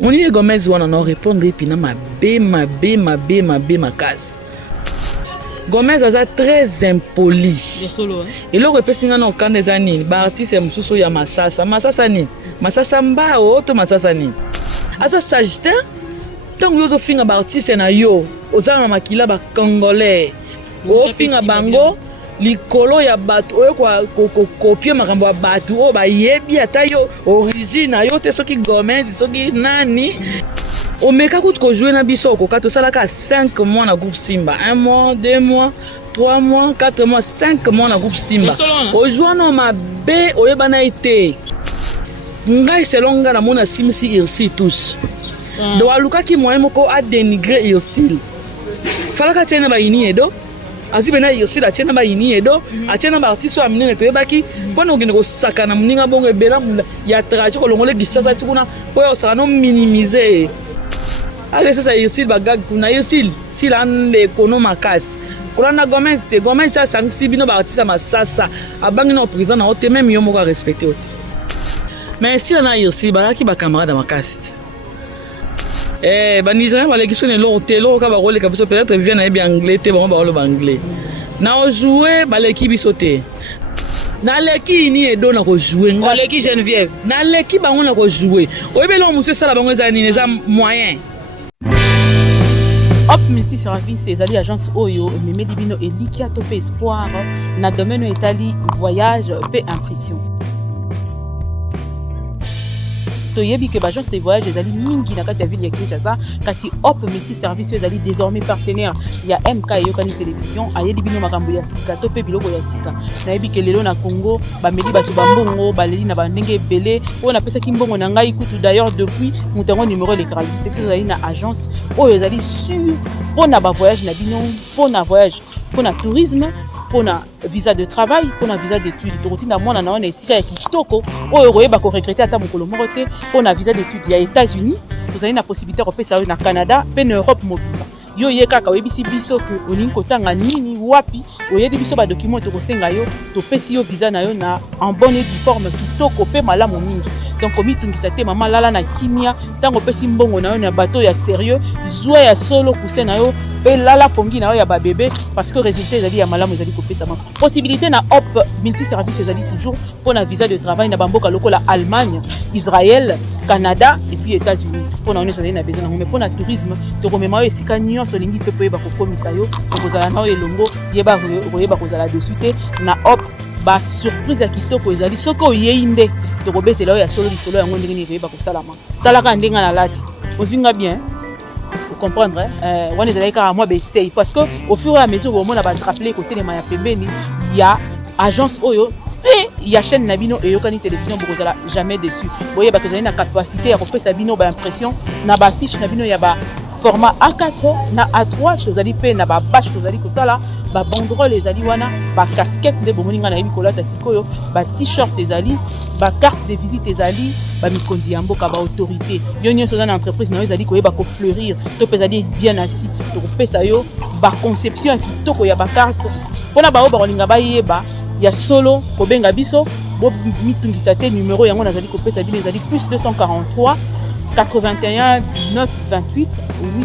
Moni Gomez wana na répondre et puis na mabe makasi. Gomez aza très impoli. Et le repesinga na okande zani ba artiste ya mususu ya Masasa ni. Masasa mbao to Masasa ni. Asa sagita tant yo zo finga ba artiste na yo ozanga makila ba congolais. O finga bango likolo ya batu oyo kwa kopie makambo ya batu o ba yebi ata yo origine yo te soki Gomez soki nani. O meka kout ko jouer na biso ko kato salaka 5 mois na groupe Simba, 1 mois, 2 mois, 3 mois, 4 mois, 5 mois na groupe Simba. O jouer no mabe oyeba na ite. Ngai selonga na mona simsi irsi tous. Do aluka ki moyen moko a dénigrer irsi. Falaka tena ba ini edo. Azi bena irsi la tena ba ini edo, a tena ba artiste wa minene to yebaki pona ogende ko sakana muninga bongo ebela ya tragique ko longole gisasa tikuna po yo saka no minimiser. Allez, ça ici, bagag, kuna ici, si l'an économe casse. Kolana Gomez, Gomez, ça, 5-6 bino, bâtisse à Masasa, à Bangino, prison, à haute, même yo moka respecté. Mais si l'on a ici, qui ba camarade à ma casse. Nigérien, les qui sont l'hôtel, peut-être viennent bien anglais, t'es bon, anglais. Na jouer, l'équipe sauté. Na l'équipe ni edo na ko jouer. Na l'équipe Geneviève. Na l'équipe ba on na ko jouer. Oyebe lo monsieur sala bango ezani neza moyen. Hop multiservice ezali agence oyo memeli bino elikia tope espoir na domaine etali voyage pe impression. Toyebi que l'agence de voyage ezali mingi na kati ya ville ya Kinshasa kasi Hop multiservice ezali désormais partenaire ya MK Yokani télévision ayeli bino makambo ya sika tope biloko ya sika. Nayebi que lelo na Congo bameli bato bambongo baleli na bandenge ebele oyo napesa ki mbongo na ngai kutu d'ailleurs depuis mutango numéro l'écran. C'est ezali na agence oyo ezali sur pona ba voyage na bino pona voyage pona tourisme pona visa de travail pona visa d'études tokotinda mwana na wana esika ya kitoko oyo koyeba ko regretter ata mokolo moko te pona visa d'études ya États-Unis vous avez la possibilité de repérer na Canada pe na Europe mobile yo ye kaka oyebisi biso ko olingi kotanga nini wapi oyebi biso ba document to kosenga yo to pesi yo visa na yo na en bonne et due forme kitoko pe malamu mingi donc omitungisa te mama lala na kimia tango pesi mbongo na yo na bateau ya sérieux zwa ya solo kuse na yo pe lala pongi na yo ya ba bébé parce que résultat ezali ya malamu ezali kopesa ma possibilité na Hop multiservice ezali toujours pour na visa de travail na bamboka lokola Allemagne, Israël, Canada et puis États-Unis pour na on ezali na besoin mais pour na tourisme to komema yo esika nyonso lingi pe po yeba ko komisa yo ko kozala na yo elongo yeba koyeba kozala dessus te na Hop ba surprise ya kitoko ezali soko oyinde to kobetela yo ya solo lisolo yango ndenge ni koyeba kosalama salaka ndenga na lati ozinga bien comprendre on est allé car moi essaye parce que au fur et à mesure où on a rattrapé côté les maya pembeni il y a agence oyo et il y a chaîne nabino et yokani télévision bozala jamais dessus voyez ba kozali na capacité à refaire sa bino ba impression na ba fiche nabino ya ba format A4 na A3 tozali pe na ba bâche tozali kosala ba banderole ezali wana ba casquette de bomoninga na yebi kolata sikoyo ba t-shirt ezali ba carte de visite ezali ba mikondi ya mboka ba autorité yo nyonso za na entreprise na yo ezali koyeba ko fleurir to ezali bien assis to kopesa yo ba conception ya kitoko ya ba carte pona ba oba kolinga ba yeba ya solo kobenga biso bo mitungisa te numéro yango nazali kopesa bino ezali plus 243 81 19 28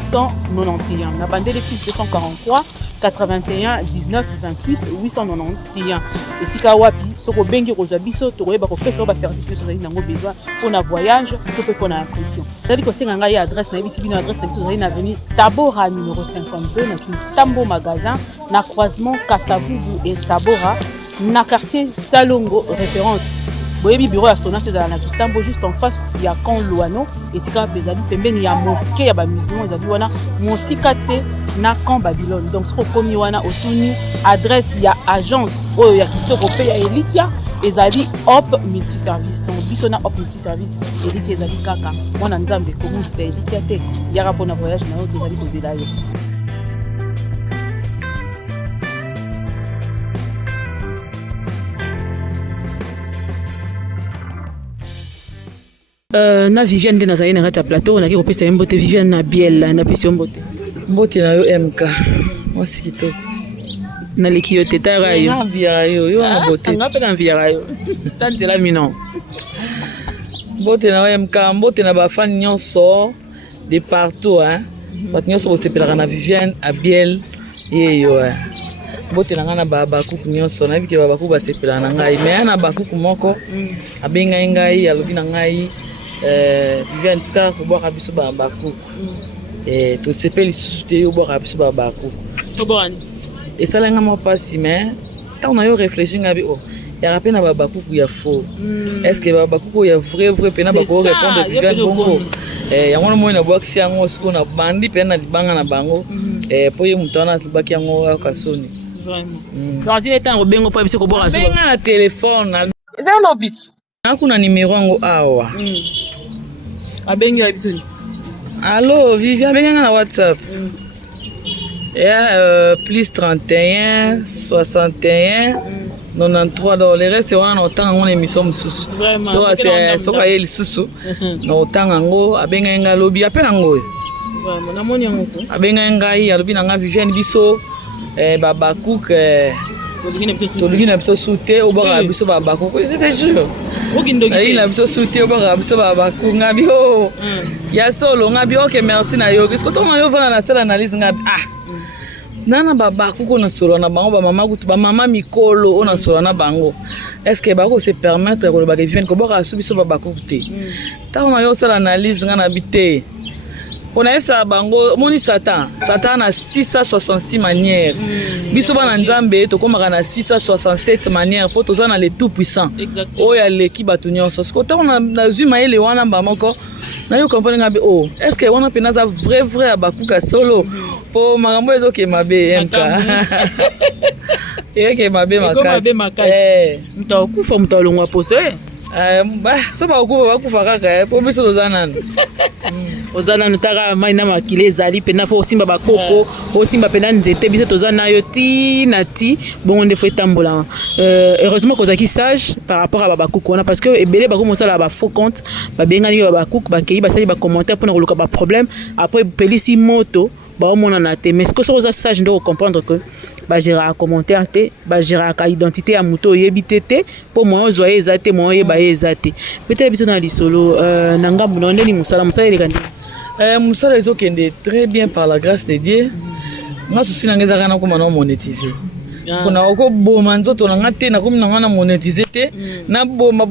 891 na bandele plus 243 81 19 28 891 esika wapi soko bengi kozwa biso tokoyeba kopesa ba service nyonso ezali nango besoin mpona voyage to mpe mpona impression ezali kosenga ngai adresse na yebisi bino adresse na biso ezali na avenue Tabora numéro 52 na Tambo magasin na croisement Kasavubu et Tabora na quartier Salongo référence boyebi bureau ya Sonas ezala na Kitambo juste en face ya Camp Luano esika ezali pembeni ya mosquée ya ba musulmans ezali wana mosika te na Camp Babylone donc soko komi wana otuni adresse ya agence oyo ya kitoko pe ya Elikia ezali Hop multiservice donc biso na Hop multiservice Elikia ezali kaka mwana nzambe komisa Elikia te yaka mpona voyage na yo tozali kozela yo. Na Viviane de Nazaré na kati ya plateau na ki kopesa mbote Viviane na Biel na pesi mbote mbote na yo MK wasi kitoko na leki yo teta rayo na via yo yo na bote nga pe na via rayo tante la mino Mbote na MK, mbote na bafan nyonso de partout hein. Bat nyonso bosepelaka na Viviane Abiel yeyo hein. Mbote na ngana bakuku nyonso na bike bakuku basepelaka na ngai mais na bakuku moko abenga ngai alobi na ngai Viviane tika ko boka biso bakuku. To sepeli suite yo boka biso bakuku. To borani. Et ça lenga mo pasi mais tant on a eu réfléchi ngabi oh ya rappel na bakuku ya faux. Est-ce que bakuku ya vrai pena bako répondre Viviane bongo. Yango mo na boxi yango siko na bandi pena libanga na bango po ye mutana tubaki yango kasoni. Vraiment. Quand il est en bengo po biso ko boka so. Benga na téléphone na. Eza no bit. Akuna numéro yango awa. Abengi ya biso. Allô, Viviane benga na WhatsApp. Plus 31 61 93 donc le reste on a autant en émission sous so c'est so ka yeli sous no autant ngo abenga nga lobi apena ngo vraiment na moni ngo abenga ngai alobi na nga Viviane biso babakouk toligi na biso soute obaka biso babakouk c'était sûr okindoki na biso soute obaka biso babakouk ngabi oh ya solo ngabi OK merci na yo qu'est-ce que toi yo vana na sala analyse ngabi nana babakuko na solo na bango ba mama kutu ba mama mikolo ona solo na bango est-ce que bako se permettre ko ba Viviane ko boka subiso babakuku te ta on yo sala analyse ngana bité on a esa bango moni satan na 666 manières biso bana nzambe to komaka na 667 manières po toza na le tout puissant oya leki batu nyonso sko ta on na zuma ele wana ba moko na yo comprendre ngabe oh est-ce que wana pena za vrai abakuka solo po makambo ezoke mabe MK eke mabe makasi mutakufa mutalongwa pose so bakufa kaka po biso tozana ozana nutaka mai na makile ezali pena fo osimba bakoko osimba pena nzete biso tozana yo ti na ti bongo nde fo etambola heureusement kozaki sage par rapport à babakuku wana parce que ebele bako mosala ba faux compte babengani yo babakuku bakei basali ba commentaire pona koluka ba problème après pelisi moto ba omona na te mais ce que ça sage ndo comprendre que ba gérer commentaire te ba gérer ka identité ya moto yebite te pour moi ozoye ezate moi yeba ezate peut-être biso na lisolo na ngambu na ndeni musala ele kandi musala ezokende très bien par la grâce de Dieu nga souci na ngeza kana ko mana monétiser kuna oko boma nzoto na ngate na komi na ngana monétiser te na boma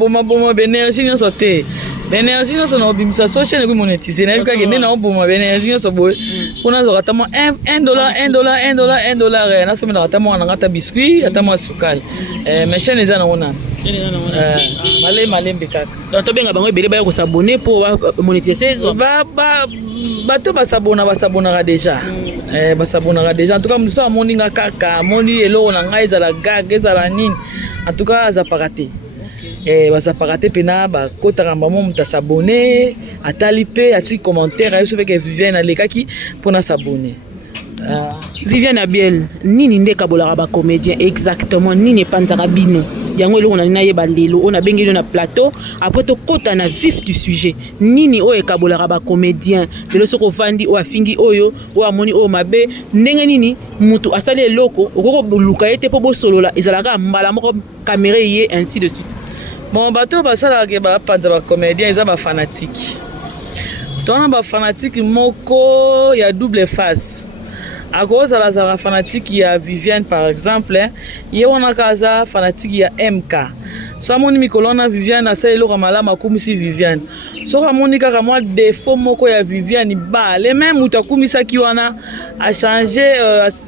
énergie nyonso te l'énergie nyonso na obimisa social ko monétiser na bika kende na boma énergie nyonso boy kuna zo katamo $1 na somi na katamo na ngata biscuit atamo sukali mais chaîne eza na ona malembe kaka donc to benga bango ebele ba ko s'abonner pour monétisation bato basabonaka déjà basabonaka déjà en tout cas muso amoni nga kaka amoni eloko na ngai ezala gaga ezala nini en tout cas azapaka te bazapaka te pena bakotaka mbamo moto asabone atali mpe atiki commentaire ayeso peke Viviane alekaki mpona sabone Viviane Abiel nini nde kabolaka bacomédien exactement nini epanzaka bino yango eloko na yeba lelo on a bengeli na plateau après to kota na vif du sujet nini oyo ekabolaka bacomédien lelo soko vandi o afingi oyo o amoni o mabe ndenge nini mutu asali eloko okoko luka ete po bosolola ezalaka mbala moko caméra ye ainsi de suite bon bato basalaka ke bapanza bacomédien eza bafanatique tona bafanatique moko ya double face akozala za fanatique ya Viviane par exemple ye wana kaza fanatique ya MK so amoni mikolona Viviane asali eloko malama akumisi Viviane so amoni kaka mwa défaut moko ya Viviane ba le même mutu akumisaki wana a changer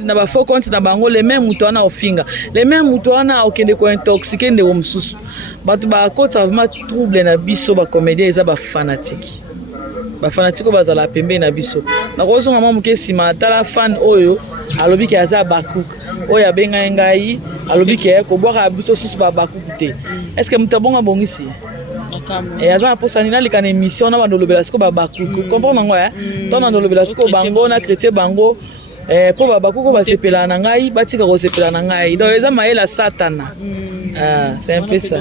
na ba faux compte na bango le même mutu wana ofinga le même mutu wana okende ko intoxiquer ndeko mususu bato ba kota vraiment trouble na biso ba comédien eza ba fanatique bafanatiko bazala pembe na biso nakozonga mwa moke sima tala fan oyo alobi ke aza bakuk oyo abenga ngai alobi ke kobwaka biso susu babakuku te est-ce que mutu abonga bongisi aza na posa nina lika na émission na bandolobela siko babakuku comprendre ngo to na ndolobela siko bango na chrétien bango po babakuku basepela na ngai batika kosepela na ngai donc eza mayela satana c'est un peu ça.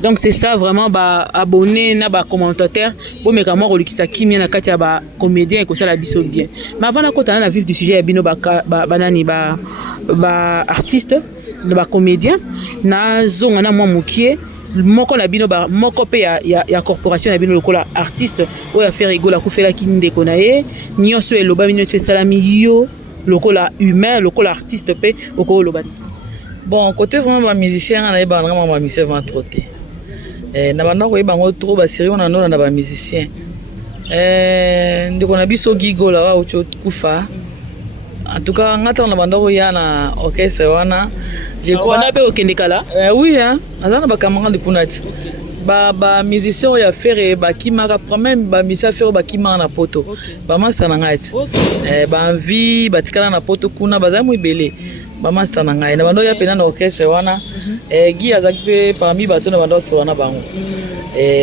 Donc c'est ça vraiment ba abonné na ba commentateur bo meka mo kolikisa kimia na kati ya ba comédien ko sala biso bien. Mais avant na kota na vif du sujet ya bino ba nani ba artiste na ba comédien na zonga na mwa mokie moko na bino ba moko pe ya corporation na bino lokola artiste oyo affaire egola kufela kindeko na ye nyonso eloba bino so salami yo lokola humain lokola artiste pe oko loba. Bon côté vraiment ba musicien na ba vraiment ba musicien vraiment trop te na banda ko yeba ngo trop ba série on na ba musicien ndeko na biso gigola wa ucho kufa. En tout cas, ngata on a bandoro ya na orchestre wana. Je crois on a pe okendekala. Oui hein, azana ba camarade de kunati. Ba musicien ya faire ba kimara même ba musicien faire ba kimara na poto. Ba master na ngati. Ba envie ba tikala na poto kuna bazamu ibele. Ba master na ngai na bandoro ya pena na orchestre wana. Gi azakpe parmi bato na bandoro so wana bango.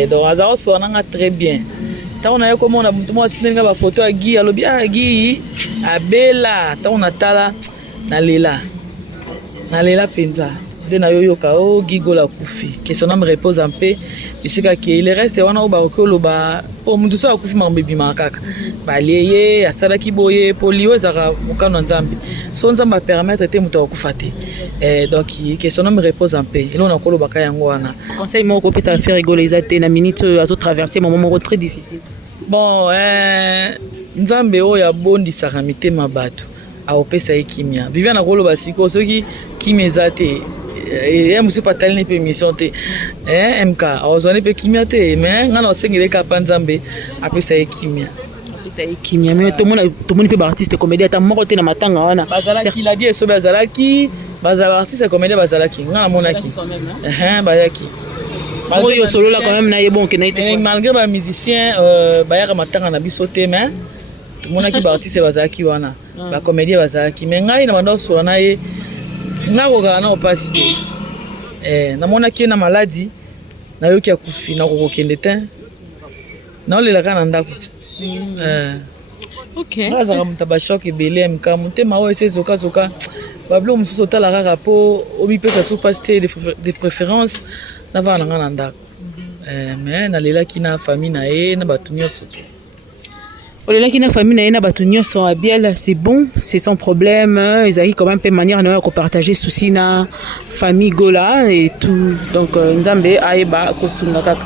Donc azaro so wana très bien. Tant on a comme on a montré ba photo à Guy alobi Guy abela tant on a tala na lela penza de na yoyo ka o gigola kufi que son âme repose en paix bisika que il reste wana o ba okolo ba o mundu so akufi mambebi makaka ba liye asala kiboye polio ezaka mukano nzambe so nzamba permettre te muto akufa te donc que son âme repose en paix et on a kolo baka yango wana conseil moko pe ça faire rigoler ezate na minute azo traverser moment moko très difficile. Bon nzambe oyo abondisaka mitema bato aopesa ye kimia Viviane akolo basiko soki kimia eza te musu patali ne pe mission te MK ozone pe kimia te mais ngana osengele kapa nzambe apesa ye kimia kimia mais tout le monde peut artiste comédien ata moko te na matanga wana bazalaki la die so bazalaki bazala artiste comédien bazalaki ngana monaki bayaki oyo solo là quand même na yebon ke na été malgré ba musicien bayaka matanga na biso te mais tout monde qui ba artiste bazalaki wana ba comédien bazalaki mais ngai na bando so na ye ngako kana na opacité na monaki na maladie na yoki akufi na kokokende te na olela kana ndako OK azaka mutaba choc ebele mka mutema oyo sezoka zoka bablo mususu tala kaka po obi pesa supasité de préférence na vana ngana ndako mais na lela kina famille na ye na batu nyonso olelaki na famille na ye na bato nyonso à Biel c'est bon c'est sans problème ezali quand même pe manière na ko partager souci na famille gola et tout donc nzambe ayeba ko sunga kaka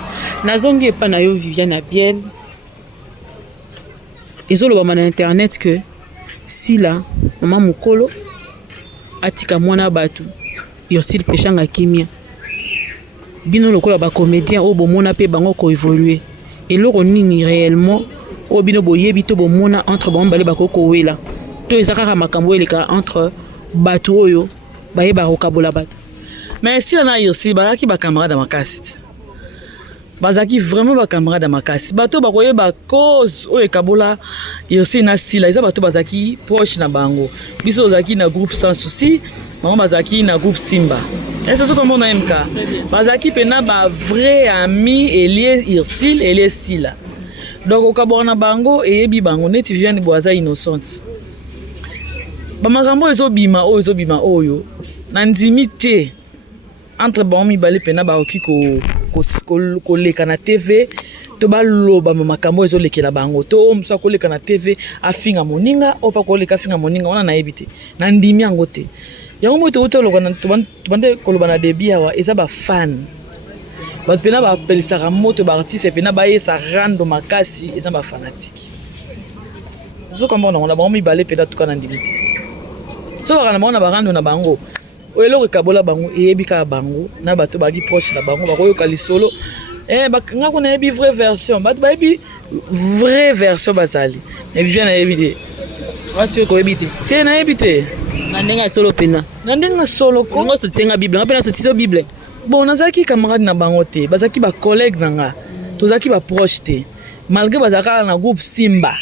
nazongi epa na yo Viviane à Biel ezoloba na internet que si la mama mukolo atika mwana bato yosil pechanga kimia bino lokola ba comédien o bomona pe bango ko évoluer et loko nini réellement o bino boyebi to bomona entre bon balé bakoko wela to ezaka makambo eleka entre bato oyo bayeba ko kabola bato mais si on a aussi bazaki ba camarade makasi bazaki vraiment ba camarade makasi bato bakoyeba cause o ekabola aussi na sila eza bato bazaki proche na bango biso zaki na groupe sans souci maman bazaki na groupe Simba est-ce que comme on a MK bazaki pena ba vrai ami Elie Irsil Elie Sila donc okabona bango eyebi bango neti Viviane boaza innocente ba makambo ezobima oyo na ndimité entre bon mibale pena ba oki ko leka na TV to baloba makambo ezolekela bango to mso ko leka na TV afinga moninga opa ko leka afinga moninga wana na yebite na ndimi yango te yango moto otoloka na tubande koloba na debia wa eza ba fan ba pena ba pelisaka moto ba artiste pena ba yesa rando makasi eza ba fanatique so comme on a ba mibale pena tukana ndimi te so ba na ba rando na bango oyelo kabola bango eyebika bango na bato bagi proche na bango bakoyoka lisolo nga kuna yebi vraie version bato bayebi vraie version bazali mais Viviane na yebi de wasi ko yebi te na yebi te na ndenga solo pena na ndenga solo ko ngo sotenga bible nga pena sotiso bible bon nazaki camarade na bango te bazaki ba collègue nanga tozaki ba proche te malgré bazaka na groupe Simba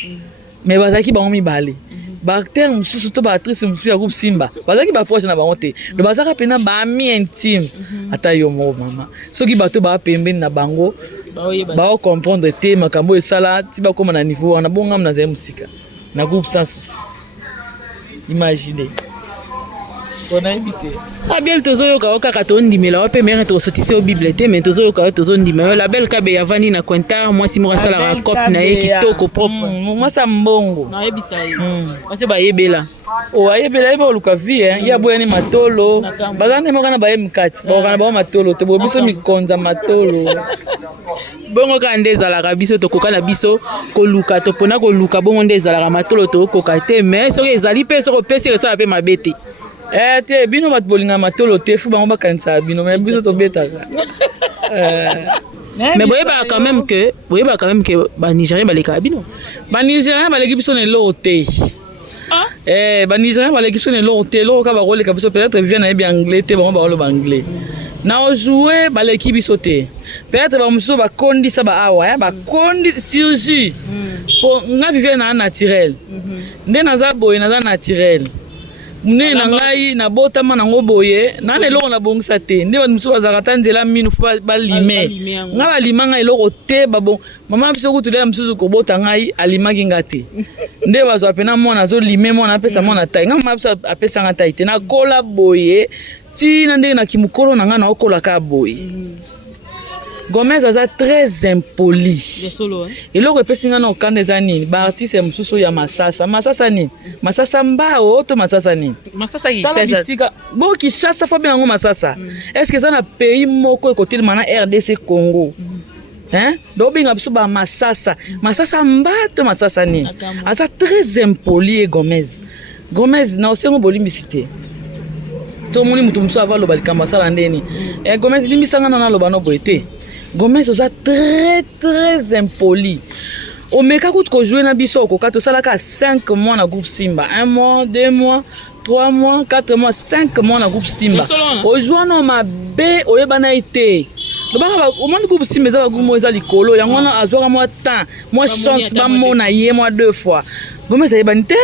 mais bazaki bango mibale ba acteur mususu to ba actrice mususu ya groupe Simba bazaki ba proche na bango te do bazaka pena ba ami intime ata yo mo mama soki bato ba pembeni na bango ba comprendre te makambo esala ti ba koma na niveau wana bonga na za musika na groupe sans souci imaginez Abel tozoyoka okaka tondimela wape mere tosotisi o bible te mais tozoyoka tozondimela la belle kabe yavandi na Quentin moi si moko asala cop na ye kitoko propre moi sa mbongo na yebisa ye parce ba yebela ayebela yeba oluka vie ya boyani matolo bazande moko na baye mikati bakokana bao matolo te bobiso mikonza matolo bongo ka nde ezalaka biso tokoka na biso koluka topona koluka bongo nde ezalaka matolo tokoka te mais soki ezali mpe soki opesi esala mpe mabe te te bino bato bolinga matolo te fu bango bakanisaka bino mais biso tobetaka mais boyeba quand même que banigérien balekaka bino banigérien baleki biso na eloko te banigérien baleki biso na eloko te eloko ka bakoleka biso peut-être vie na yebi anglais te bango bakoloba anglais na ojoue baleki biso te peut-être bamosusu bakondisa baawa bakondi surgi po nga vivie na naturel nde naza boye naza naturel mune na ngai nabotama nango boye nana eloko nabongisa te nde bato mosusu bazalaka ta nzela minu fu balime nga balima ngai eloko te babon mama biso kutulela mosusu kobota ngai alimaki nga te nde bazwa pena mwana azolime mwana apesa mwana tai nga mama biso apesanga tai te nakola boye tina ndenge na kimokolo na nga naokolaka boye Gomez aza très impoli. Eloko epesi nga na okanda eza nini baartiste mosusu ya masasa nini masasa mbao to masasa nini masasa kisika bo Kinshasa fa bien ngo masasa est-ce que ça na pays moko ekotelema na RDC Congo do binga biso ba masasa mbato masasa nini aza très impoli Gomez na osengo bolimbisi te to moni mutu mosusu ava loba likambo asala ndeni Gomez limbisanga na loba no boye te Gomez oza très très impoli. Omeka kout ko jouer na biso ko kato salaka 5 mois na groupe Simba. 1 mois, 2 mois, 3 mois, 4 mois, 5 mois na groupe Simba. O jouer no mabe oyebana ite. Lobaka o moni groupe Simba za groupe mo eza likolo yango na azwaka moi temps, moi chance ba mona ye moi 2 fois. Gomez ayebani te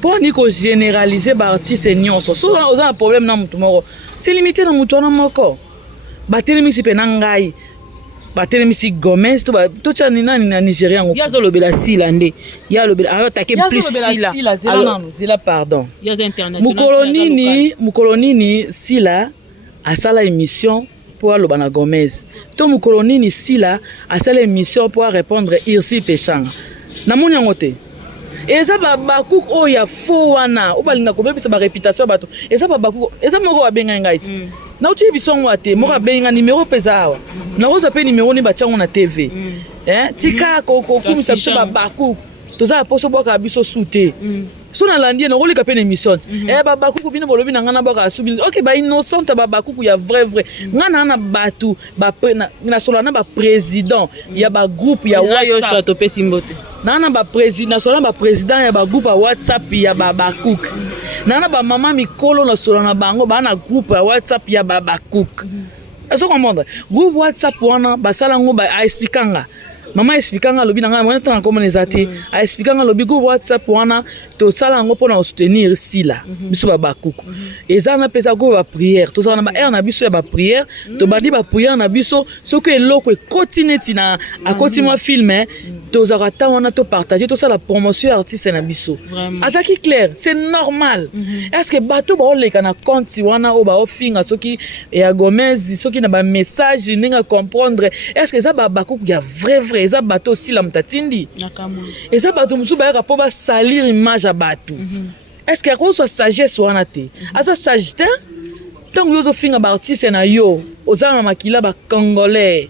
pour ni ko généraliser ba artiste nyonso. So oza un problème na mutu moko. C'est limité na mutu na moko. Batelemi si pena ngai. Batelemisi Gomez to tchani nani na Nigeria ngo yazo lobela sila nde ya lobela atake plus sila zela pardon yazo international mukolonini sila asala émission pour lobana Gomez to mukolonini sila asala émission pour répondre Irsi Pechanga na moni ngote eza babaku oya fo wana obalinga ko bebisa ba réputation bato eza babaku eza moko abenga ngaiti na uti bisongo ate moko benga numéro pesa awa na roza pe numéro ni bachango na TV tika ko kumisa biso babaku toza poso boka biso sute so na landie na rolika pe émission babaku ko bino bolobi na ngana boka subi OK ba innocente babaku ya vrai ngana na batu ba na solana ba président ya ba groupe ya WhatsApp to pe simbote nana ba président solana ba président ya ba groupe ya WhatsApp ya babaku nana ba mama mikolo na solana bango ba na groupe ya WhatsApp ya babaku est-ce que comprendre groupe WhatsApp wana basala ngo ba expliquanga mama expliquanga lobi na ngana mona tanga comme les athées expliquanga lobi groupe WhatsApp wana to sala ngo pona soutenir sila biso babaku eza na pesa go ba prière to sala na ba heure na biso ya ba prière to bandi ba prière na biso soki eloko continue na a continue film to zarata wana to partager to sala promotion artiste na biso azaki clair c'est normal est-ce que bato ba oleka na compte wana o ba ofinga soki ya Gomez soki na ba message ninga comprendre est-ce que ça babaku ya vrai eza bato sila mtatindi eza bato musu ba ka po ba salir image à bato est-ce que ko soit sagesse wana te asa sagesse tango yo zo finga ba artiste na yo ozanga makila ba congolais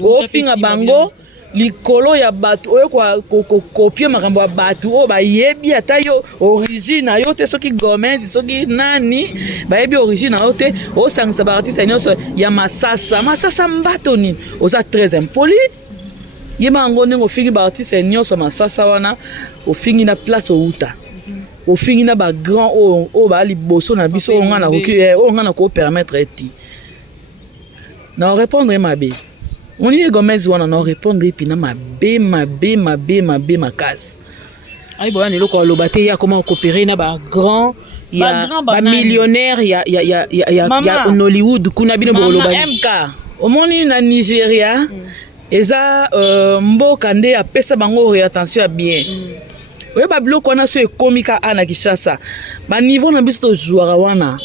o finga bango likolo ya bato oyo ko copier makambo ya bato o ba yebi ata yo origine yo te soki Gomez soki nani ba yebi origine yo te o sangisa ba artiste nyonso ya masasa mbato ni oza très impoli yema ngo nengo fingi ba artiste nyonso masasa wana o fingi na place outa o fingi na ba grand o ba liboso na biso o ngana ko ngana ko permettre eti na répondre mabe on y Gomez wana na répondre et puis na mabe makasi ay boya ne loko lobate ya comment coopérer na ba grand ya ba millionnaire ya Hollywood kuna bino bo lobate MK omoni na Nigeria eza mboka nde apesa bango attention à bien oye ba biloko wana so ekomika ana Kinshasa ba niveau na biso to jouera wana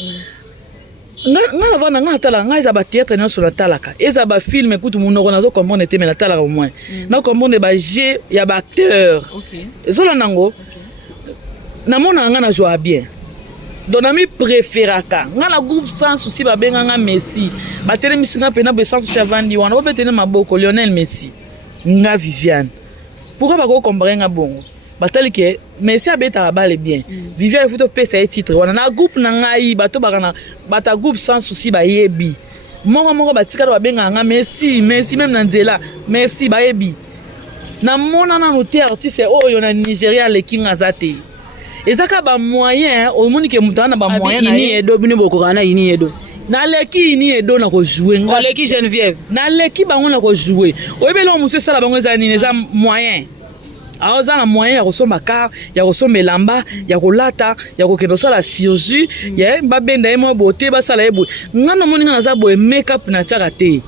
nga vana nga tala nga za ba théâtre na sur la talaka eza ba film écoute mon noro nazo comprendre te mais la talaka au moins na comprendre ba jeu ya ba acteur zola nango na mona nga na joie bien donc ami préféraka nga la groupe sans souci ba benga nga Messi ba tele misinga pena be sans souci avandi wana ba tele maboko Lionel Messi nga Viviane pourquoi ba ko comparer nga bongo batali ke Messi abeta bale bien Viviane faut pesa et titre wana na groupe na ngai bato bakana bata groupe sans souci ba yebi moko batika ba benga nga Messi même na nzela Messi ba yebi na mona na noté artiste oyo na Nigeria le kinga zate ezaka ba moyen o moni ke mutana ba moyen na ini edo bino bokokana ini edo na leki ini edo na ko jouer nga leki Geneviève na leki bango na ko jouer oyebelo muso sala bango za nini za moyen aoza na moyen ya kosomba car ya kosomba elamba ya kolata ya kokendo sala chirurgie ya babenda ye mo bote basala ye boye nga na moni nga naza boye make-up na tiaka te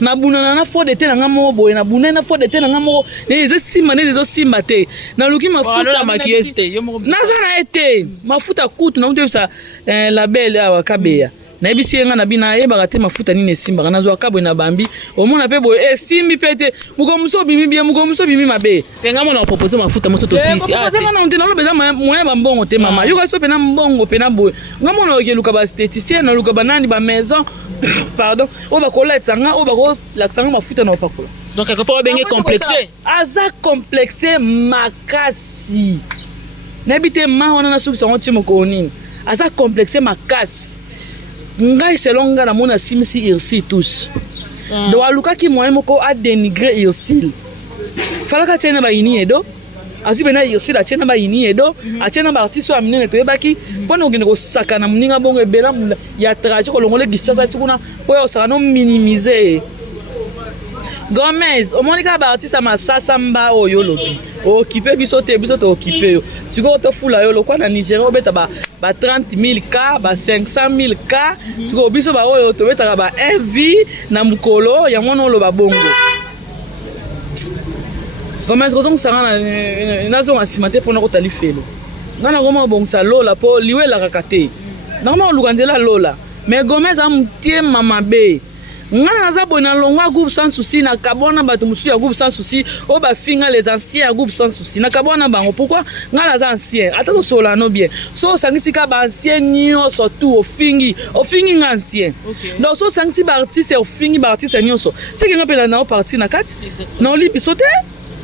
na bunana na fode te na nga moko boye na bunana na fode te na nga moko eza simba nde ezosimba te na luki mafuta naza na ye te mafuta kutu na kutebisa label awa kabeya na ebisi yenga na bina yebaka te mafuta nini esimbaka nazwa kabwe na bambi omona pe boye esimbi pe te mukomuso bimi bien mukomuso bimi mabe tenga mona propose mafuta moso to sisi ah tenga na ntena lobeza moyen ba mbongo te mama yoka so pe na mbongo pe na boye ngamona okeluka ba esthéticien na luka banani ba maison pardon o ba kola tsanga o ba ko laksanga mafuta na opakola donc quelque part bengi complexé aza complexé makasi na bite ma wana na suki sango timo ko nini aza complexé makasi ngai selon nga na mona simsi Irsil tous do aluka ki moyen moko a dénigrer Irsil falaka tena ba ini edo azu bena Irsil a tena ba ini edo a tena ba artiste amine to yebaki pona ngene ko sakana muninga bongo ebela ya tragique kolongole gisasa tikuna po ya osana no minimiser Gomez omonika ba artiste masasa mba oyo lobi occupé biso te biso to occupé yo siko to fula yo lokwa na Nigeria obeta ba 30,000 ka ba 500,000 ka siko biso ba oyo to beta ba 1 vie na mukolo ya mwana lo ba bongo Gomez kozong sanga na zo asimate pona ko tali felo ngana goma bongsa lola po liwela kakate na ma lukanzela lola mais Gomez amtie mama be nga naza bona longwa groupe sans souci na kabona bato musu ya groupe sans souci o ba finga les anciens ya groupe sans souci na kabona bango pourquoi nga naza ancien ata to sola no bien so sangisi ka ba ancien nyo surtout o fingi nga ancien donc so sangisi ba artiste o fingi ba artiste nyonso c'est que nga pela na o parti na kati na oli bisote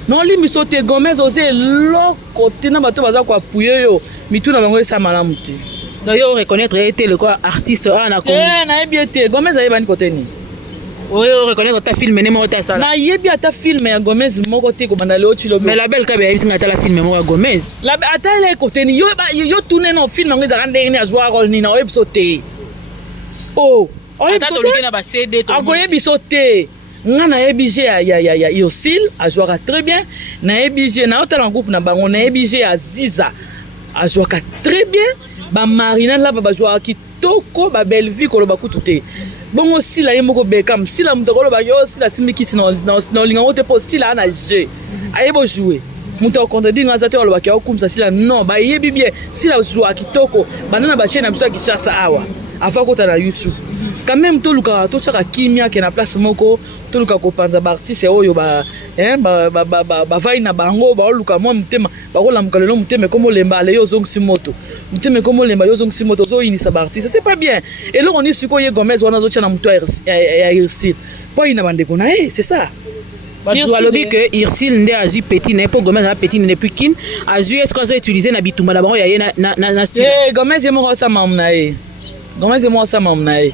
non li bisote Gomez ose lo côté na bato baza kwa puyo yo mituna bango esa malamu te d'ailleurs reconnaître était le quoi artiste na ko na ebiete Gomez ayebani côté ni oyo reconnaître ta film ne mo ta sala na yebi ata film ya Gomez moko te ko banda leo chilo mais la belle ka be singa ta la film mo ya Gomez la ata ile côté ni yo tourner no film ngi da ndenge ni azwa role ni na episode oh ata to likena ba CD to ago episode nga na ebije ya Irsil azwaka très bien na ebije na otala groupe na bango na ebije ya Ziza azwaka très bien ba Marina la ba zwaka kitoko ba belle vie ko lo bakutu te bongo sila ye moko Beckham sila mutokolo ba yo sila simikisi na linga wote po sila na jeu ayebo jouer muto contredire ngaza te lo ba kia kumsa sila non ba yebi bien sila zwaka kitoko banana ba chaîne na biso ki chasa awa afa kota na YouTube quand même to luka to chaka kimia ke na place moko to luka ko panza ba artiste oyo ba ba vai na bango ba luka mo mutema ba ko lamuka lelo mutema komo lemba le yo zongsi moto mutema komo lemba yo zongsi moto zo inisa ba artiste c'est pas bien et là on est sur ye Gomez wana zo chana muto ya Irsil po ina bandeko na c'est ça tu as lobby que Irsil nde azu petit na po Gomez a petit depuis kin azu est-ce qu'on a utilisé na bitumba na bango ya ye na si Gomez ye mo sa mam na ye Gomez ye mo sa mam na ye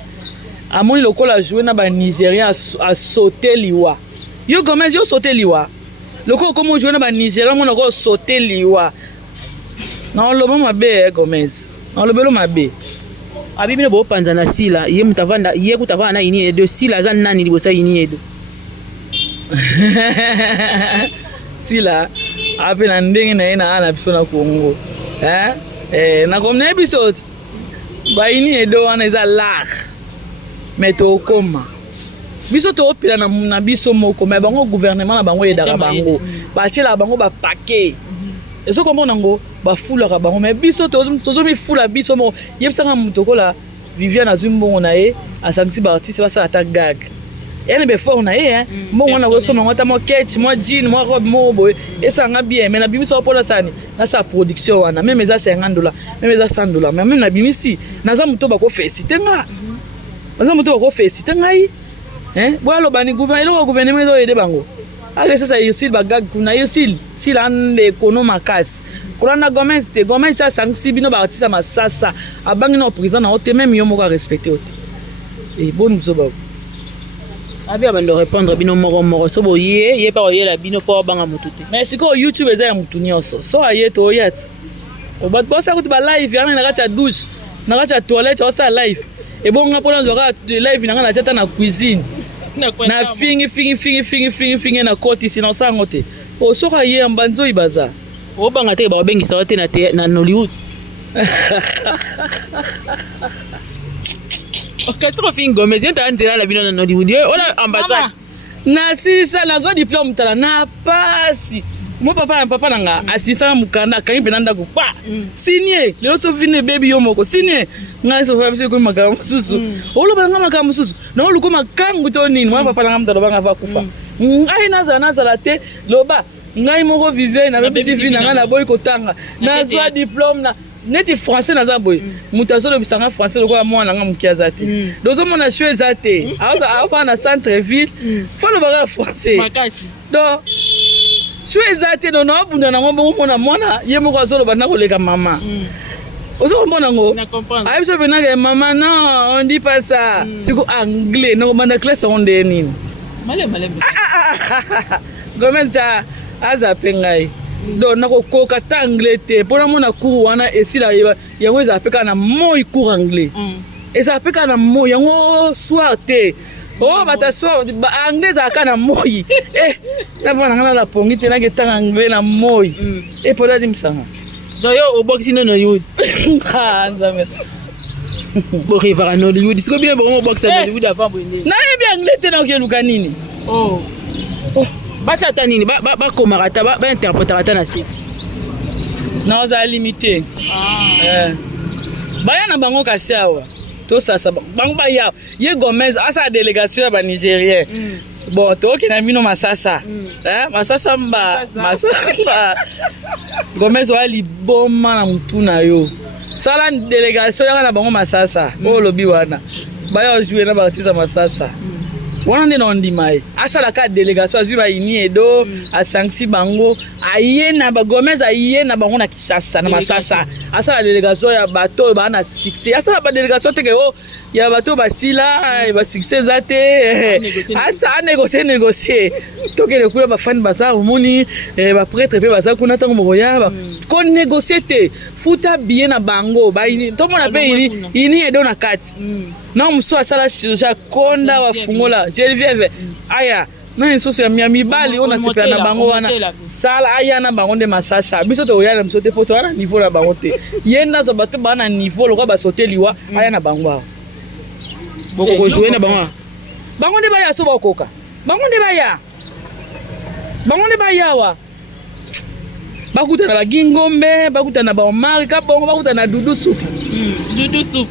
amoni lokola jouer na ba Nigérien a sauter liwa yo Gomez yo sauter liwa lokola comme jouer na ba Nigérien mo ko sauter liwa na lobo mabe Gomez na lobelo mabe abi bino bo panza na sila ye mutavanda ye kutavana na ini de sila za nani libosa ini edo sila ape na ndenge na ina ana biso na Kongo na komna episode ba ini edo wana eza l'art mais to koma biso to opila na biso moko mais bango gouvernement na bango yedaka bango ba tiela bango ba paquet ezo komona ngo ba fula ka bango mais biso tozo mi fula biso mo yebsanga mutokola Viviane azwi mbongo na ye asangisi ba artiste basala ata gag ene be fort na ye mbongo na kosoma ngota mo ketch mo jean mo robe mo boy esanga bien mais na bimisi opola sani na sa production wana même eza $50 même eza $100 mais même na bimisi naza muto bako féliciter nga naza muto bako féliciter ngai bwalo bani gouvernement ezo aider bango ale sasa isil bagag kuna isil sila ande ekonoma kasi kolana Gomez te Gomez ça sangsi bino ba artiste masasa abangi na prison na ote même yo moko respecter ote et bon nous ba abi abando répondre bino moko so boye ye pa oyela bino po banga mutu te mais siko YouTube eza ya mutu nyonso so aye to yat o bat bosa ko ba live yana na kacha douche na kacha toilette o sa live et bon ngapona nzoka live na chata na cuisine na fingi na koti sino sango te o soka ye mbanzo ibaza o banga te ba bengisa wote na Hollywood okati ko fingi Gomez yenta nzela la bino na Hollywood ola ambassade na sisa na zo diplôme tala na pasi mo papa nanga asisa mukanda kanyi penanda ko pa signé le so vine baby yo moko signé nga so fa biso ko makamu susu olo banga makamu susu na olo ko makangu to nini mo papa nanga mtalo banga va kufa ngai naza te loba ngai moko vive na bisi vina nga na boy kotanga na zo diplôme na neti français naza boy mutasolo bisanga français lokola mwana nga mukiaza te dozo mona show ezate awa na centre ville faut le baga français makasi do show ezate no na bunda na ngombo mona mwana ye moko azolo bana koleka mama ozo kompona ngo ayi so benanga mama non on dit pas ça siko anglais no manda classe on de nini male Gomez ta aza pengai do na ko kata anglais te pona mona cours wana esila yango eza peka na moi cours anglais eza peka na moi yango soir te oh bata soir ba anglais aka na moi na bana ngana la pongi te na ketanga anglais na moi pola dimsanga do yo oboxi no Hollywood nzambe bo rivara no Hollywood siko bien bo boxa no Hollywood avant boende na yebi anglais te na okeluka nini bacha tanini ba komarata ba interprétata na si na oza limité baya na bango kasi awa to sasa bango ba ya ye Gomez asa délégation ya ba Nigérien bon to okina bino masasa masasa Gomez wa liboma na mutuna yo sala délégation ya na bango masasa o lobi wana baya jouer na ba artiste masasa wana nde na ndimai asala ka délégation azwi ba ini edo asangsi bango ayena ba Gomez ayena bango na Kinshasa na masasa asala délégation ya bato ba na succès asala ba délégation teke ya bato ba sila ba succès zate asa négocier tokele kula ba fan baza omoni ba prêtre pe baza kuna tango moya ba ko négocier te futa bien na bango ba to mona pe ini edo na kati na mso asala chirurgia konda wafungola Geneviève aya na insoso ya mibali ona sepela na bango wana sala aya na bango de masasa biso to yala mso te poto wana niveau na bango te yenda zo bato bana niveau lokwa ba soteliwa aya na bango boko ko jouer na bango de baya so bakoka bango de baya wa bakuta na bagingombe bakuta na ba omari ka bongo bakuta na dudu soup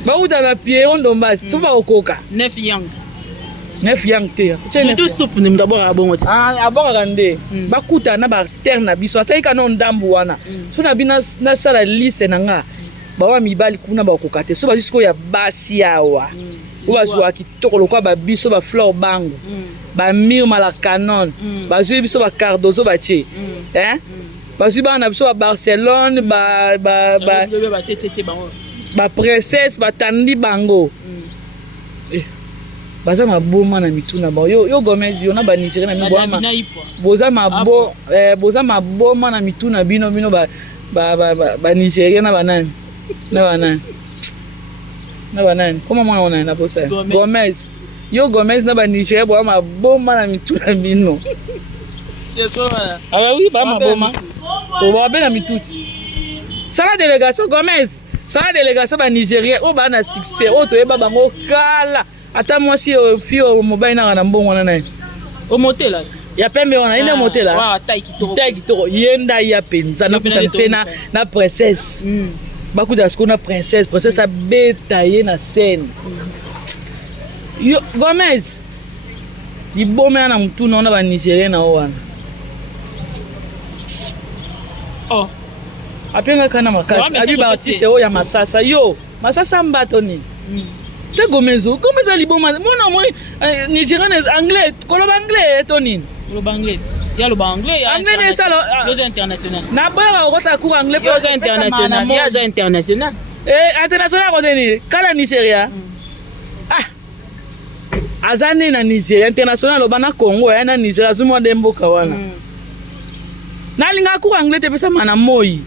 bakuta na Pierre Ndombasi so bakoka 9 young te dudu soup ni mtabora bongo ti abora nde bakuta na ba terre na biso ataika no ndambu wana so na bina na sala lise nanga bawa mibali kuna bakoka te so bazisiko ya basi yawa oba joa kitoko lokwa ba biso ba fleur bango ba mire mala canon bazui biso ba cardozo batie bazui bana biso ba Barcelone ba princesse batandi bango baza maboma na mituna ba yo Gomez yo na ba Nigeria na miboma boza maboma na mituna bino ba Nigeria na banani comment moi on a na posa Gomez yo Gomez na ba Nigeria bo maboma na mituna bino oui ba maboma o ba bena mituti sala délégation Gomez sala délégation ba Nigeria o ba na succès o to eba bango kala ata moi si fio mobile na mbongo na nai o motela ya pembe wana ina motela wa tai kitoko yenda ya penza na kutanse na princesse bakuta sikona princesse abetaye na scène yo Gomez libome na mutuna ona ba Nigérien na wana oh apenga kana makasi abi ba artiste o ya Masasa yo Masasa mbato ni te Gomez liboma mona moi Nigérien anglais koloba anglais to nini koloba anglais ya lo anglais ya anglais ça yo international na ba ko ta cours anglais yo international ya international international ko teni kala Nigeria azane na Nigeria international lo bana Congo ya na Nigeria zumo de mboka wana nalinga cours anglais te pesa mana moi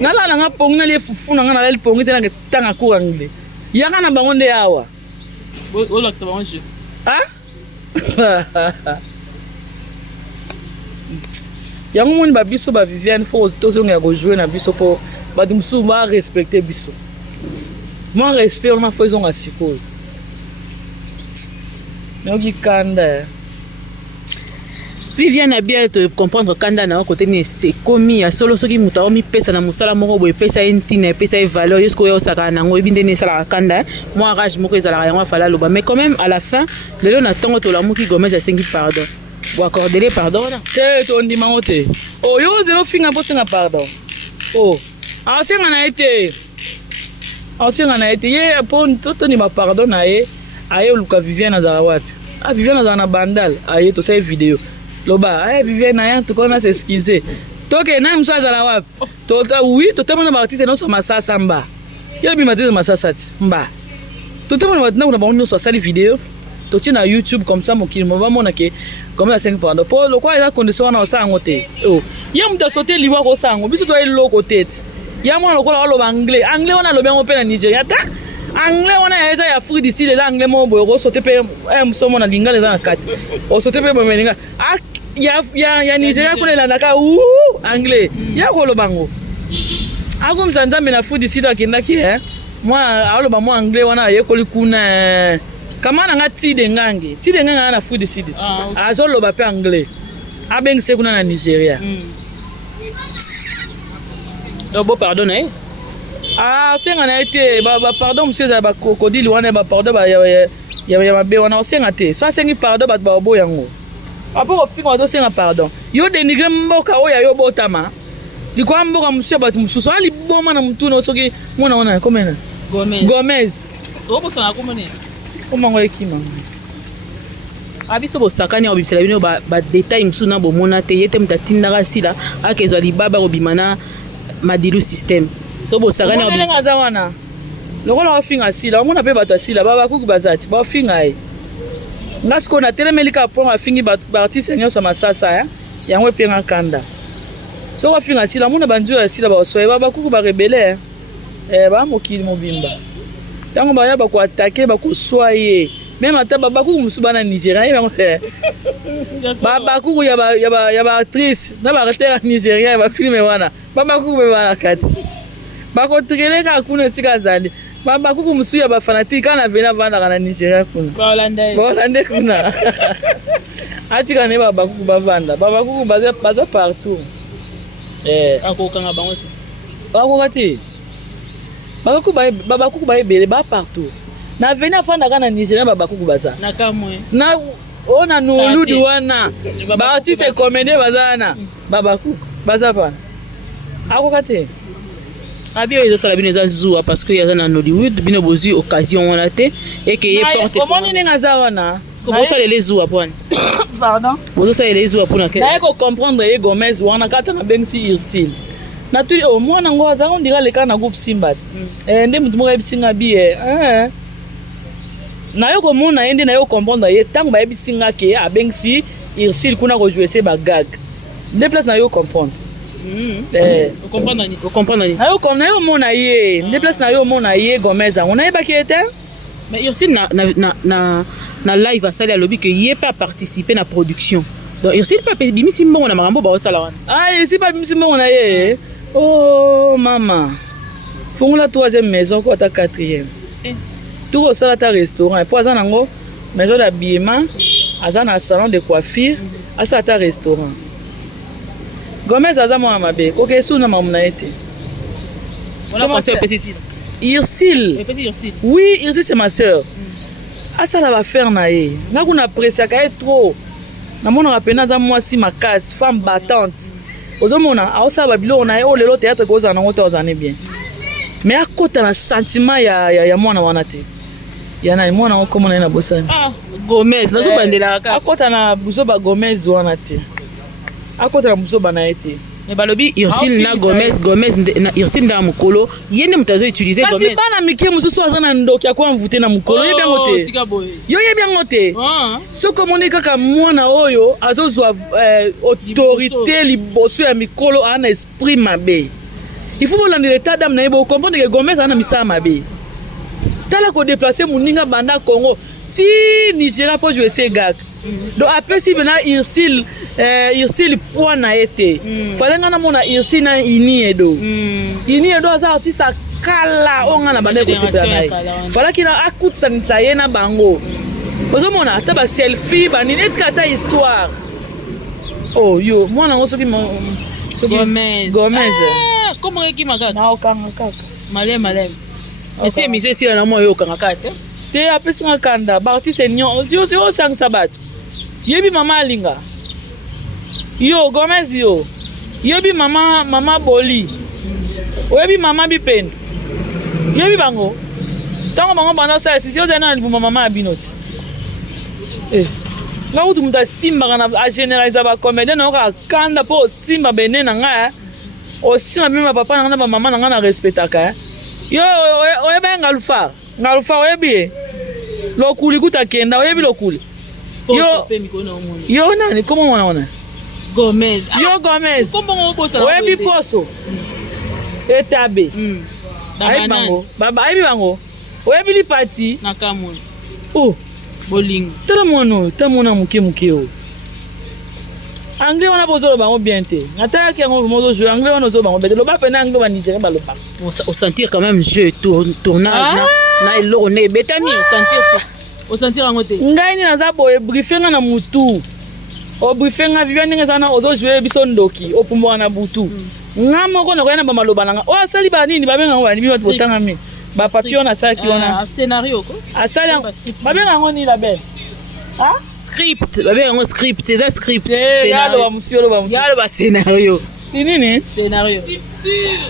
nala nga pongna le fufu na nga na le pongi te na tanga cours anglais yaka na bango nde awa o laksa bango je yango moni ba biso ba Viviane faut tozonga ko jouer na biso po ba dumsu ba respecter biso moi respect on ma faisons asiko mais kanda Viviane a bien te comprendre kanda na côté ni c'est commis ya solo soki muta o mi pesa na musala moko boye pesa intine pesa e valeur jusqu'au yo saka na ngo binde ne sala kanda moi rage moko ezala yango fala loba mais quand même à la fin lelo na tongo to la muki Gomez a sengi pardon ou accorder les pardon te to ndima ote oh yo zero finga po senga pardon oh asenga na ete ye po to ni ma pardon na ye aye luka Viviane za wapi Viviane za na bandal aye to sai vidéo loba Viviane na yantu kona s'excuser toke na mso za la wapi to oui to temana ba artiste no so Masasa mba ye bi matete Masasa mba to temana na kuna ba on so sali vidéo to tina YouTube comme ça mokili mo ba mona ke comme ça 5 pardon pour le quoi la condition na osango te oh ya muta sauter liwa ko sango biso to eloko tete ya mwana lokola lo anglais wana lo bengo pe na Nigeria ta anglais wana eza ya Afrique d'ici les anglais mo boyo ko sauter pe somo na lingala za na kati o sauter pe bo meninga ya Nigeria ko la naka anglais ya ko lo bango ako msanza me na Afrique d'ici da kindaki moi alo ba mo anglais wana ye ko likuna kama na ngati de ngange na Afrique du Sud azolo ba pe anglais abeng se kuna na Nigeria bo pardon senga na été ba pardon monsieur za ba crocodile wana ba pardon ba ya be wana senga te so sengi pardon ba bo yango apo ko finga do senga pardon yo denigre mboka oya yo botama likwa mboka monsieur ba mususu ali boma na mutuna soki mona wana komena Gomez bo sana komene comment ekima abiso bosakani obisela bino ba détail musu na bomona te yete mtatindaka sila akezwa libaba obimana madilu system so bosakani obisela za wana lokola ofinga sila omona pe bato sila baba kuku bazati ba finga ngasko na telemelika po afingi ba artiste nyoso Masasa yango penga kanda so ofinga sila mona banjo ya sila ba soye baba kuku ba rebelle ba mokili mobimba tango ba ya ba ko attaquer ba ko soyer même ata baba kuku musuba na Nigeria baba kuku ya ba actrice na ba acteur Nigeria ba filme wana baba kuku be wana kati ba ko treleka kuna sika zali baba kuku musu ya ba fanatique kana vena vanda kana Nigeria kuna Hollandais kuna atika ne baba kuku ba vanda baba kuku baza partout akokanga bango te akokati baba kuku ba ebele ba partout na vena fanda kana Nigeria baba kuku baza na kamwe na ona nuludu wana ba artiste comédien bazana baba kuku baza pa akokati abio ezo sala bino eza zuwa parce que yaza na Hollywood bino bozwi occasion wana te et que ye porte comment ni ngaza wana comment ça les zuwa pone pardon bozo ça les zuwa pona ke na ko comprendre ye Gomez wana kata na bengsi Irsil na tuli o mwana ngo aza on dira le kana groupe Simba nde mutu mo ebisinga biye na yo ko mona ende na yo comprendre ye tango ba ebisinga ke abengsi Irsil kuna ko jouer se ba gag de place na yo comprendre comprendre ni ayo comme na yo mona ye de place na yo mona ye Gomez on a ba kete mais Irsil na live asali alobi que ye pas participer na production donc Irsil pas bimisi mbongo na makambo ba osala wana Irsil pas bimisi mbongo na ye oh mama fungula troisième maison ko ta quatrième tout au salata restaurant et poison nango maison d'habillement azana salon de coiffure asata restaurant Gomez aza mwana mabe koke suna mamuna ete C'est ma sœur. Irsil. Oui, Irsil c'est ma sœur. Asa la va faire na ye. Nga kuna apprécier ka trop. Na mona rapena za moi si ma casse femme battante. Ozomona aosa ba bilo na ye o lelo théâtre ko za na ngota ozane bien. Mais à côté na sentiment ya mwana wana te. Ya na mwana ko mona na bosani. Gomez nazo bandela ka. À côté na buzo ba Gomez wana te. À côté na buzo ba na été. Mais balobi Irsil na Gomez na Irsil nda mukolo yene mutazo utiliser Gomez. Kasi bana mike mususu azana ndoki akwa mvute na mukolo yebi ngote. Yo yebi ngote. So komoni kaka mwana oyo azozwa autorité liboso ya mikolo ana esprit mabe. Il faut que l'état d'âme na yebo comprendre que Gomez ana misala mabe. Tala ko déplacer muninga banda Congo ti Nigeria pour jouer ces gars. Donc après si bena Irsil point na été. Fallait ngana mona Irsil na ini edo. Ini edo za artiste kala onga na banda ko sepela nae. Fallait qu'il a akut sanita yena bango. Ozo mona ta ba selfie ba ni etika ta histoire. Oh yo, moi na ngoso ki Gomez. Comment qui m'a na okanga kaka. Malem. Et tu monsieur si na mo yo kanga kaka. Te apesi nga kanda ba artiste nyon yo sang sabat. Yebi mama alinga. Yo Gomez yo. Yebi mama Boli. Oyebi mama Bipendo. Yebi bango. Tango bango bana sa si yo zana libu mama abinoti. Nga utu muta simba kana a generaliser ba comédien na ka kanda po simba bene na nga. O simba bima papa na ba mama na nga na respectaka. Yo oyeba ngalufa oyebi. Lokuli kuta kenda oyebi lokuli. Yo nani comment wana Gomez. Yo Gomez. Comment on bossa? Oyebi poso. Etabe. Ayi bango. Baba ayi bango. Oyebi li parti. Nakamwe. Oh. Boling. Tala mona muke o. Anglais wana bozolo bango bien te. Nataka ki yango mozo jouer anglais wana ozo bango bete. Lo ba pena anglais ba Nigeria ba lo ba. On sentir quand même jeu tournage na ilo ne betami sentir o sentir en côté ngai ni naza boye briefinga na mutu o briefinga vivia ndenge sana ozo jouer biso ndoki o pumboka na butu nga moko na koyana ba maloba nanga o asali ba nini ba benga ngwa ni biwa botanga mi ba papier na sala ki ona scénario ko asali ba benga ngoni la belle script ba benga script c'est script scénario ba monsieur lo ba scénario si nini scénario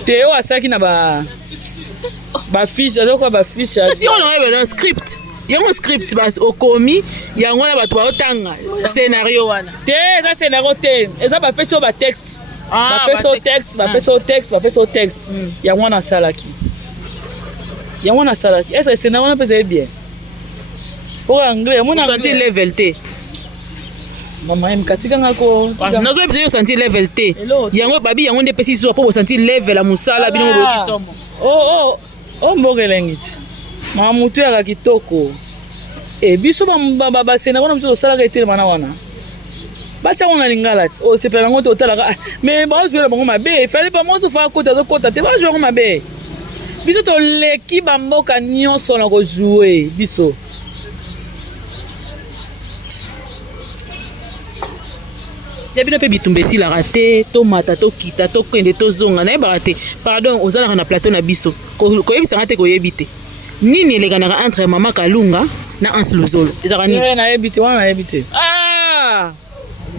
Théo asaki na ba fiche aloko ba fiche si on a un script yango script bas okomi yango na bato baotanga scénario wana te eza scénario te eza bapesi o batexte bapesi o texte yango nasalaki eza scénario wana mpe ezali bien po anglais senti level te mama emkatikanga ko nazo yo senti level te yango babi yango nde pesi so po bosenti level ya mosala bino bokisomo o mbokelengi ti mama mutu yaka kitoko biso basena wana mosusu osalaka etelema na wana batiango na lingala ti osepela yango te otalaka mais baozuela bango mabe efali bamoso fa kota azokota te bazwa yango mabe biso toleki bamboka nyonso na kozue biso ya bino mpe bitumba esilaka te tomata tokita tokende tozonga nayebaka te pardon ozalaka na plateau na biso koyebisanga te koyebi te nini elekanaka entre mama Kalunga na Anse Luzolo ezaka nini nayebi te wana nayebi te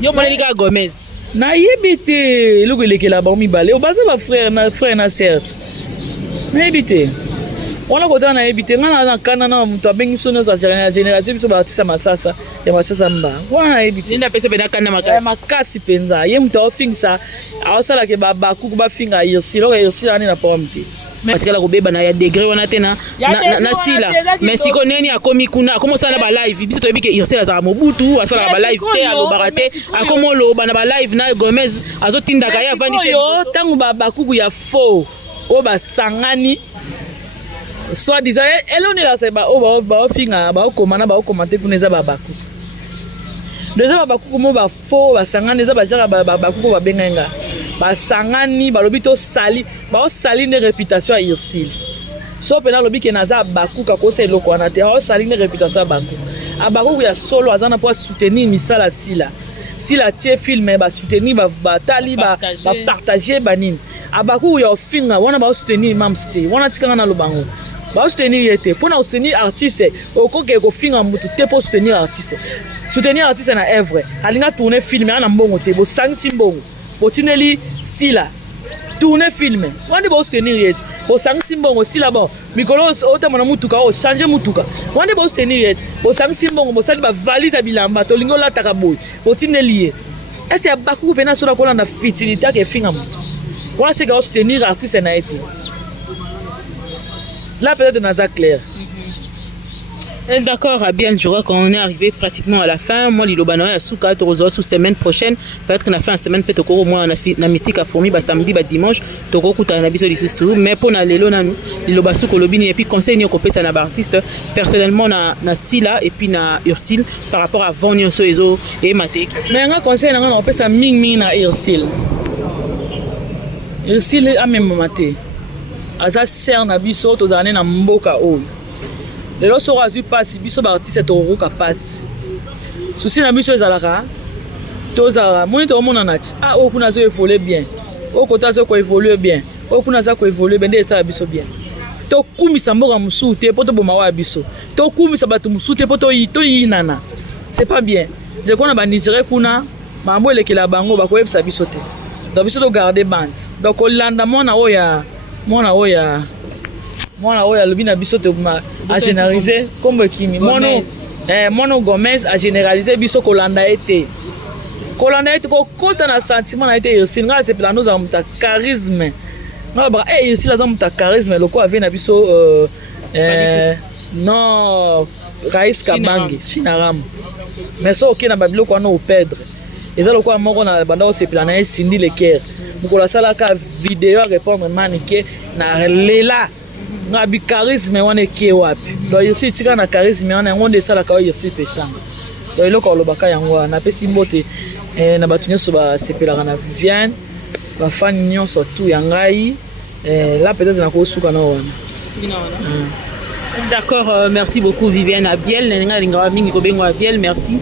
yo moneli kaka Gomez nayebi te eloko elekela bango mibale obaza bafrère na certes nayebi te wana kotala nayebi te nga na kanda na moto abengi biso nyonso agénéralize biso baartiste ya masasa mba wana nayebi te makasi mpenza ye moto aofingisa aosalaka bakuku bafinga irsi loka irsi ani na problème te batikala kobeba na ya degré wana te na sila mais siko neni akomi kuna akomosala ba live biso toyebi ke irsi azala mobutu asalaka ba live te alobaka te akomoloba na ba live na Gomez azotindaka ye avandisi yo ntango bakuku ya faux oyo basangani soit disant elonela se baofinga baokoma te kuna eza babakuku eza babakuku mo bafaux basangani eza bajaka bakuku babengenga basangani balobi baosali nde réputation ya Irsil so pena alobi ke naza bakuku akosa eloko wana te aosali nde réputation ya bakuku abakuku ya solo aza na po asoutenir misala sila tie filme basoutenir batali bapartage banini abaku ya ofinga wana ba soutenir mams te wana tikanga na lobango ba soutenir yete pona soutenir artiste okoke ko finga mutu te pour soutenir artiste na œuvre alinga tourner film ana mbongo te bo sangisi mbongo bo tineli sila tourner film wande ba soutenir yete bo sangisi mbongo sila bon mikolo otama na mutuka o changer mutuka wande ba soutenir yete bo sangisi mbongo bo sali ba valise bilamba to lingo la takaboy bo tineli est-ce qu'il y a beaucoup de personnes qui ont la fertilité qui est finie. On sait qu'on soutenir l'artiste n'a été. Là peut-être dans ça clair. D'accord, bien, je crois qu'on est arrivé pratiquement à la fin. Moi, l'Ilobano est sous 4 sous semaine prochaine. Peut-être qu'on a fait une semaine, peut-être au moins on a mystique à fourmi, samedi, dimanche. Toko kuta na biso lisusu. Mais pour na lelo na l'Ilobasu kolobini et puis conseil ni okopesa na artiste. Personnellement na Sila et puis na Ursil par rapport à Vonio Soezo et Matek. Mais un conseil na on pesa ming na Ursil. Ursil a même maté. Aza ser na biso to zane na mboka o. Les gens sont rasés passe, ils sont artistes et euros qui passent. Souci na biso ezalaka. Tozara, moi to mona nati. Ah o kuna zo évoluer bien. O kota zo ko évoluer bien. O kuna za ko évoluer bien, ça biso bien. To kumisa mboka musu te poto boma wa biso. To kumisa batu musu te poto yi nana. C'est pas bien. Je connais ba Nigeria kuna, mambo elekela bango ba ko yebisa biso te. Donc biso to garder band. Donc olanda mona oya lobina biso te a généraliser comme kimi mono Gomez a généralisé biso kolanda été ko kota na sentiment na été aussi nga c'est plano za muta charisme nga ba ici la za muta charisme loko avait na biso non Rais Kabange Shinaram mais so ok na babilo ko no perdre eza loko moko na banda c'est plano Cindy le cœur mukola sala ka vidéo répondre manike na lela ngabi charisme wana ke wapi do yosi tika na charisme wana ngonde sala ka yosi peshanga do iloko lobaka yango na pesi mbote na batu nyoso ba sepelaka na Viviane ba fan nyonso tout ya ngai là peut-être na ko suka na wana d'accord merci beaucoup Viviane Abiel nenga linga mingi ko bengo Abiel merci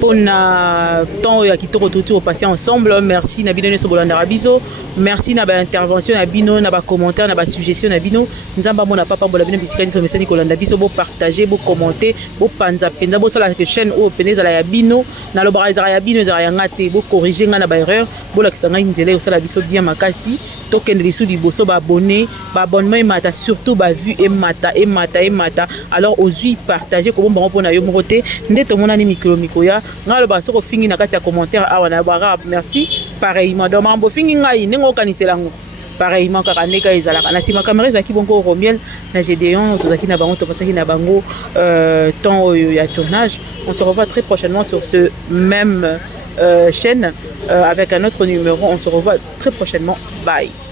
pour na temps ya kitoko tout au passer ensemble merci na bino so bolanda rabiso merci na ba intervention na bino na ba commentaire na ba suggestion na bino nzamba mona papa bola bino bisikadi so mesani kolanda biso bo partager bo commenter bo panza penda bo sala que chaîne o peneza la ya bino na lo barazara ya bino za ya ngate bo corriger nga na ba erreur bo la kisanga nzele o sala biso bien makasi tokende lisu liboso ba abonné ba abonnement et mata surtout ba vue et mata alors ozui partager ko bomba mpona yo mokote ndeto mona ni mikro ya ngalo ba soko fingi na kati ya commentaire awa na bara merci pareillement donc mambo fingi ngai nengo kaniselango pareillement kaka ndeka ezalaka na sima caméra ezaki bongo Romiel na Gédéon tozaki na bango topasaki na bango temps ya tournage on se revoit très prochainement sur ce même chaîne avec un autre numéro on se revoit très prochainement bye.